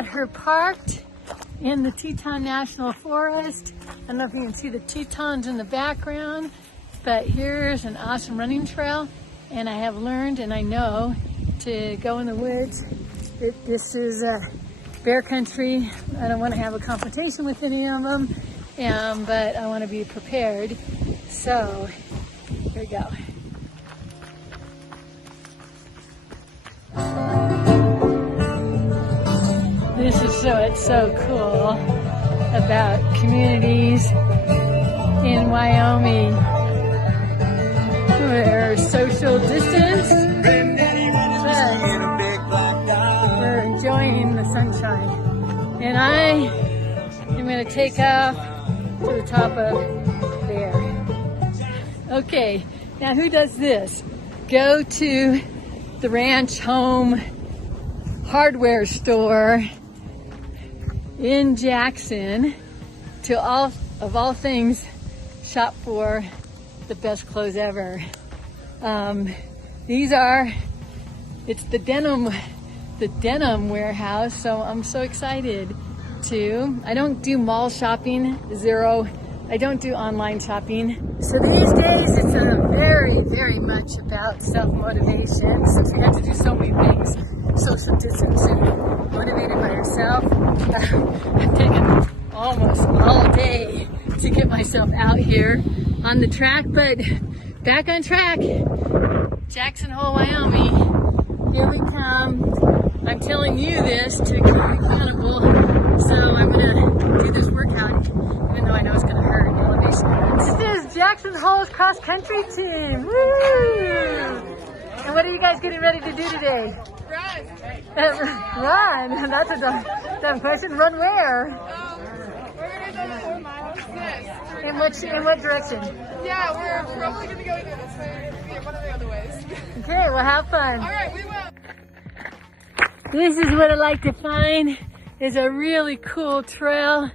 got her parked in the Teton National Forest. I don't know if you can see the Tetons in the background, but here's an awesome running trail. And I have learned and I know to go in the woods. This is bear country. I don't want to have a confrontation with any of them, but I want to be prepared. So here we go. It's so cool about communities in Wyoming where social distance, but we're enjoying the sunshine. And I am going to take off to the top of there. Okay, now who does this? Go to the ranch home hardware store in Jackson to all things shop for the best clothes ever. It's the denim warehouse, so I'm so excited I don't do mall shopping, zero. I don't do online shopping. So these days it's very, very much about self-motivation, since we have to do so many things, social distancing, motivated by yourself. I've taken almost all day to get myself out here on the track, but back on track. Jackson Hole, Wyoming, here we come. I'm telling you this to keep me accountable, so I'm gonna do this workout, even though I know it's gonna hurt. Elevation. This is Jackson Hole's cross country team. Woo! And what are you guys getting ready to do today? Run. Run. That's a dumb question. Run where? We're gonna go 4 miles. Yes. In what direction? Yeah, we're probably gonna go either this way or one of the other ways. Okay, well have fun. All right, we will. This is what I like to find is a really cool trail.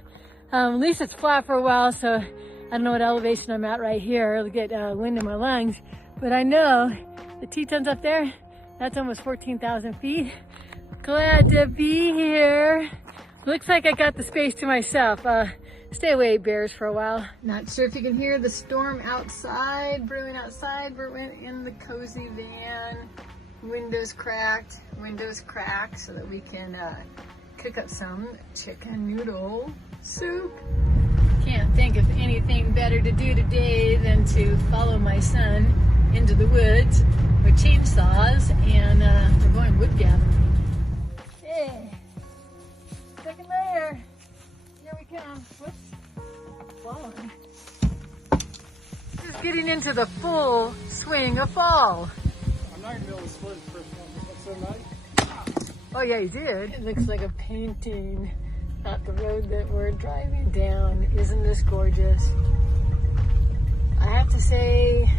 At least it's flat for a while, so I don't know what elevation I'm at right here. It'll get wind in my lungs, but I know the Tetons up there, that's almost 14,000 feet. Glad to be here. Looks like I got the space to myself. Stay away, bears, for a while. Not sure if you can hear the storm outside, brewing outside. We're in the cozy van. Windows cracked so that we can cook up some chicken noodle soup. Can't think of anything better to do today than to follow my son into the woods with chainsaws, and we're going wood gathering. Hey, second layer. Here we come. Whoops, falling. Just getting into the full swing of fall. I'm not gonna be able to split the first one. That's so nice. Oh yeah, you did. It looks like a painting at the road that we're driving down. Isn't this gorgeous? I have to say,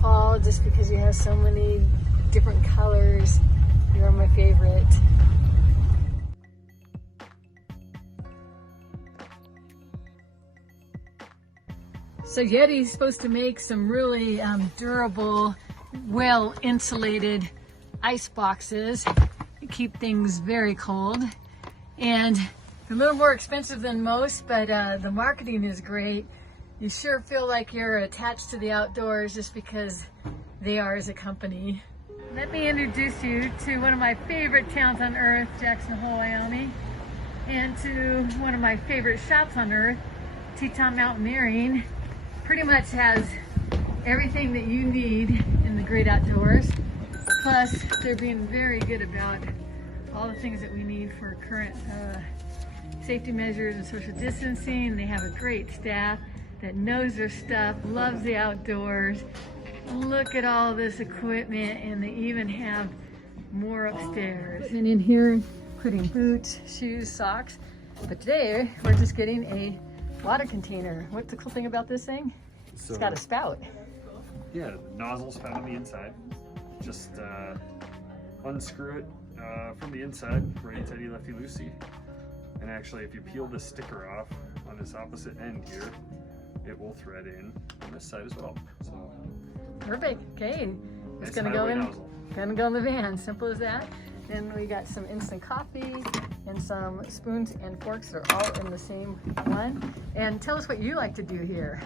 fall, just because you have so many different colors, you're my favorite. So Yeti's supposed to make some really durable, well-insulated ice boxes to keep things very cold. And they're a little more expensive than most, but the marketing is great. You sure feel like you're attached to the outdoors just because they are as a company. Let me introduce you to one of my favorite towns on earth, Jackson Hole, Wyoming, and to one of my favorite shops on earth, Teton Mountaineering. Pretty much has everything that you need in the great outdoors. Plus, they're being very good about all the things that we need for current safety measures and social distancing. They have a great staff that knows their stuff, loves the outdoors. Look at all this equipment, and they even have more upstairs. And in here, putting boots, shoes, socks. But today, we're just getting a water container. What's the cool thing about this thing? So, it's got a spout. Yeah, the nozzle's found on the inside. Just unscrew it from the inside, righty tighty, lefty loosey. And actually, if you peel the sticker off on this opposite end here, it will thread in on this side as well. So perfect. Okay, it's gonna highway go in. nozzle. Gonna go in the van. Simple as that. Then we got some instant coffee and some spoons and forks that are all in the same one. And tell us what you like to do here.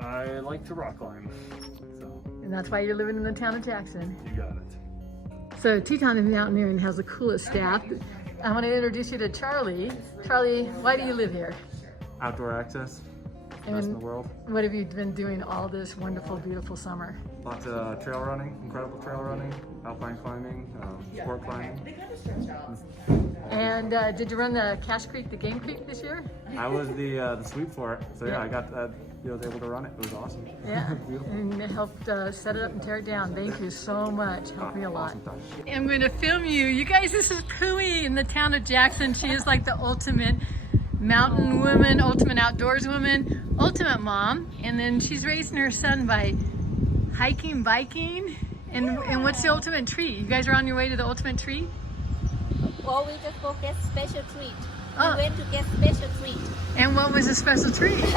I like to rock climb. So. And that's why you're living in the town of Jackson. You got it. So Teton Mountaineering has the coolest staff. I want to introduce you to Charlie. Charlie, why do you live here? Outdoor access, best in the world. What have you been doing all this wonderful, beautiful summer? Lots of trail running, incredible trail running, alpine climbing, sport climbing. And did you run the Cache Creek, the Game Creek this year? I was the sweep for it, so yeah, I was able to run it. It was awesome. Yeah, and it helped set it up and tear it down. Thank you so much. Helped me a lot. Awesome. I'm going to film you. You guys, this is Pooey in the town of Jackson. She is like the ultimate mountain woman, ultimate outdoors woman, ultimate mom. And then she's raising her son by hiking, biking. And what's the ultimate treat? You guys are on your way to the ultimate treat? Well, we just go get special treat. Oh. We went to get special treat. And what was the special treat? It's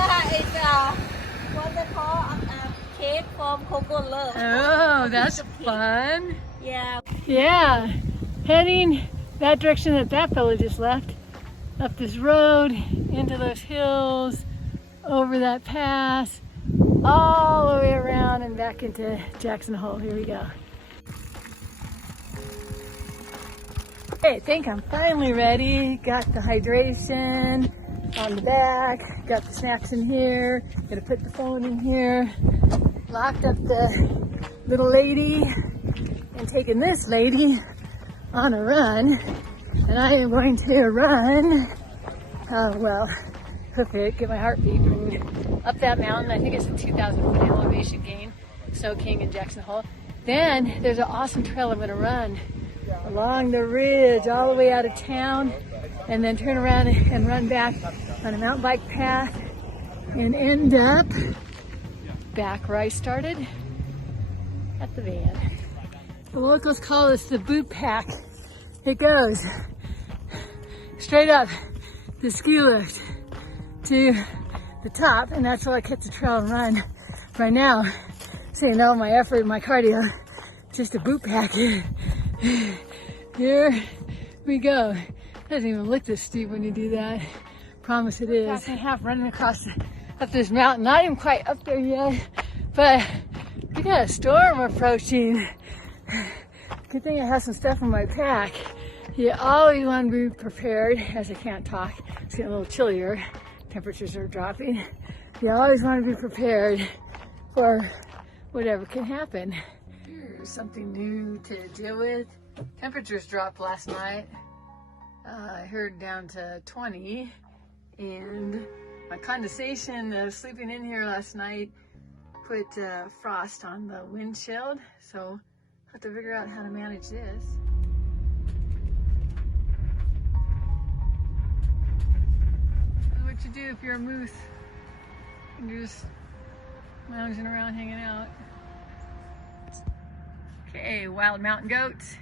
what they call cake from Coco Love. Oh, that's fun. Yeah. Yeah, heading that direction that that fella just left, up this road, into those hills, over that pass, all the way around and back into Jackson Hole. Here we go. Okay, I think I'm finally ready. Got the hydration on the back, got the snacks in here, gonna put the phone in here, locked up the little lady, and taking this lady on a run. And I am going to run, hoof it, get my heart beating up that mountain. I think it's a 2,000 foot elevation gain, Snow King in Jackson Hole. Then there's an awesome trail I'm gonna run along the ridge all the way out of town, and then turn around and run back on a mountain bike path and end up back where I started, at the van. The locals call this the boot pack. It goes straight up the ski lift to the top, and that's where I cut the trail and run. Right now, saying all my effort, my cardio, just a boot pack. Here we go. Doesn't even look this steep when you do that. Promise it is. Half and half running across up this mountain. Not even quite up there yet, but we got a storm approaching. Good thing I have some stuff in my pack. You always want to be prepared, as I can't talk. It's getting a little chillier. Temperatures are dropping. You always want to be prepared for whatever can happen. Here's something new to deal with. Temperatures dropped last night. I heard down to 20, and my condensation sleeping in here last night put frost on the windshield, so I'll have to figure out how to manage this. What you do if you're a moose and you're just lounging around hanging out. Okay, wild mountain goats.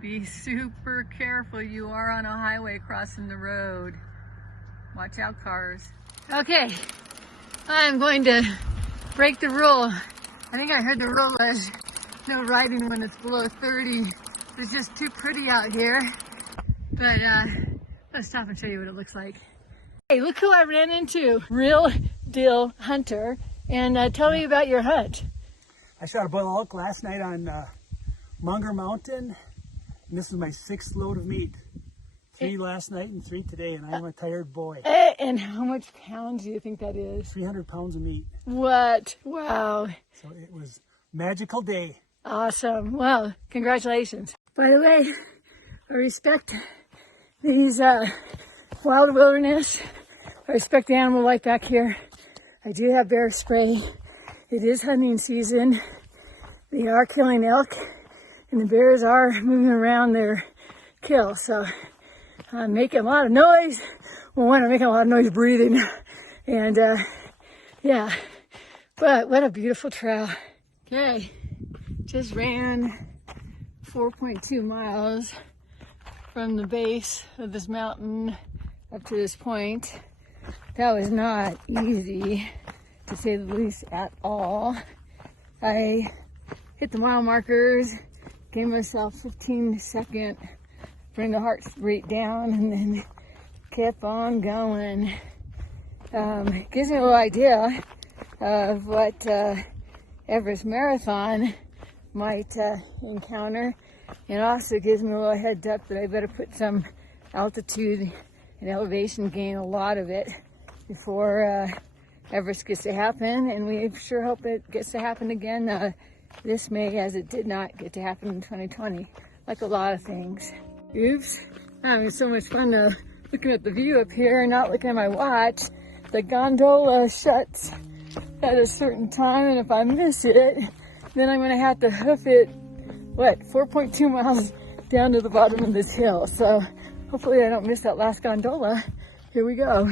Be super careful. You are on a highway crossing the road. Watch out, cars. Okay, I'm going to break the rule. I think I heard the rule was no riding when it's below 30. It's just too pretty out here. But let's stop and show you what it looks like. Hey, look who I ran into. Real deal hunter. And tell me about your hunt. I shot a bull elk last night on Munger Mountain. And this is my 6th load of meat. 3 last night and 3 today, and I'm a tired boy. And how much pounds do you think that is? 300 pounds of meat. What? Wow. So it was a magical day. Awesome. Well, congratulations. By the way, I respect these wild wilderness. I respect the animal life back here. I do have bear spray. It is hunting season. They are killing elk, and the bears are moving around their kill. So I'm making a lot of noise. Well, one, I'm making a lot of noise breathing. And yeah, but what a beautiful trail. Okay, just ran 4.2 miles from the base of this mountain up to this point. That was not easy, to say the least, at all. I hit the mile markers, gave myself 15-second, bring the heart rate down, and then kept on going. It gives me a little idea of what Everest Marathon might encounter, and also gives me a little heads up that I better put some altitude and elevation gain, a lot of it, before Everest gets to happen. And we sure hope it gets to happen again this May, as it did not get to happen in 2020, like a lot of things. Oops, I'm having so much fun looking at the view up here and not looking at my watch. The gondola shuts at a certain time, and if I miss it, then I'm gonna have to hoof it, 4.2 miles down to the bottom of this hill. So hopefully I don't miss that last gondola. Here we go.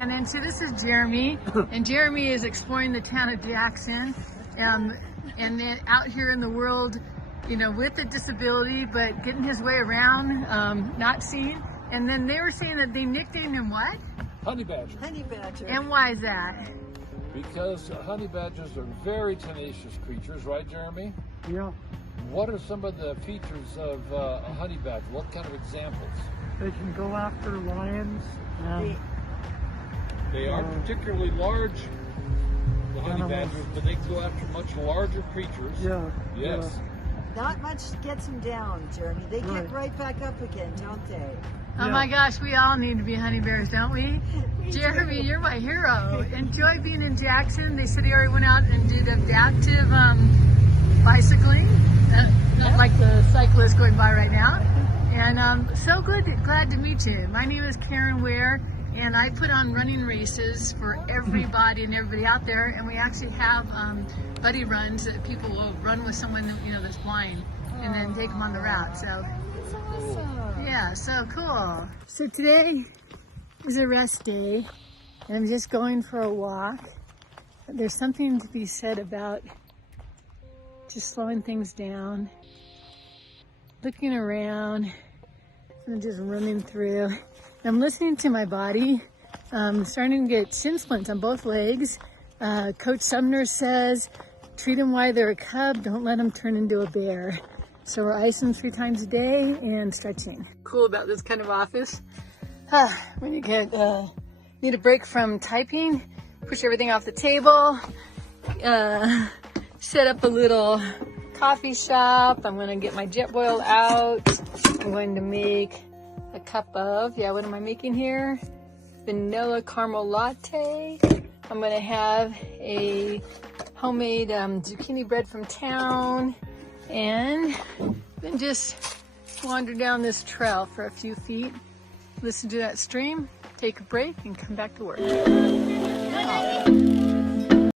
And then, so this is Jeremy, and Jeremy is exploring the town of Jackson, and then out here in the world, you know, with a disability, but getting his way around, not seen. And then they were saying that they nicknamed him what? Honey badger. Honey badger. And why is that? Because honey badgers are very tenacious creatures, right, Jeremy? Yeah, What are some of the features of a honey badger? What kind of examples? they can go after lions. They aren't particularly large, the honey Animals. badgers, but they can go after much larger creatures. Yeah. Yes. Not much gets them down, Jeremy. They get Right. right back up again, don't they? Oh my gosh, we all need to be honey bears, don't we? Jeremy, you're my hero. Enjoy being in Jackson. They said he already went out and did adaptive bicycling, not like the cyclist going by right now. And so good, glad to meet you. My name is Karen Ware, and I put on running races for everybody and everybody out there. And we actually have buddy runs that people will run with someone, you know, that's blind, and then take them on the route. So That's awesome. yeah, so cool. So today is a rest day, and I'm just going for a walk. There's something to be said about just slowing things down, looking around, and just running through. I'm listening to my body. I'm starting to get shin splints on both legs. Coach Sumner says, treat them while they're a cub, don't let them turn into a bear. So we're icing 3 times a day and stretching. Cool about this kind of office. When you get need a break from typing, push everything off the table, set up a little coffee shop. I'm gonna get my jet boil out. I'm going to make a cup of, what am I making here? Vanilla caramel latte. I'm gonna have a homemade zucchini bread from town, and then just wander down this trail for a few feet, listen to that stream, take a break, and come back to work.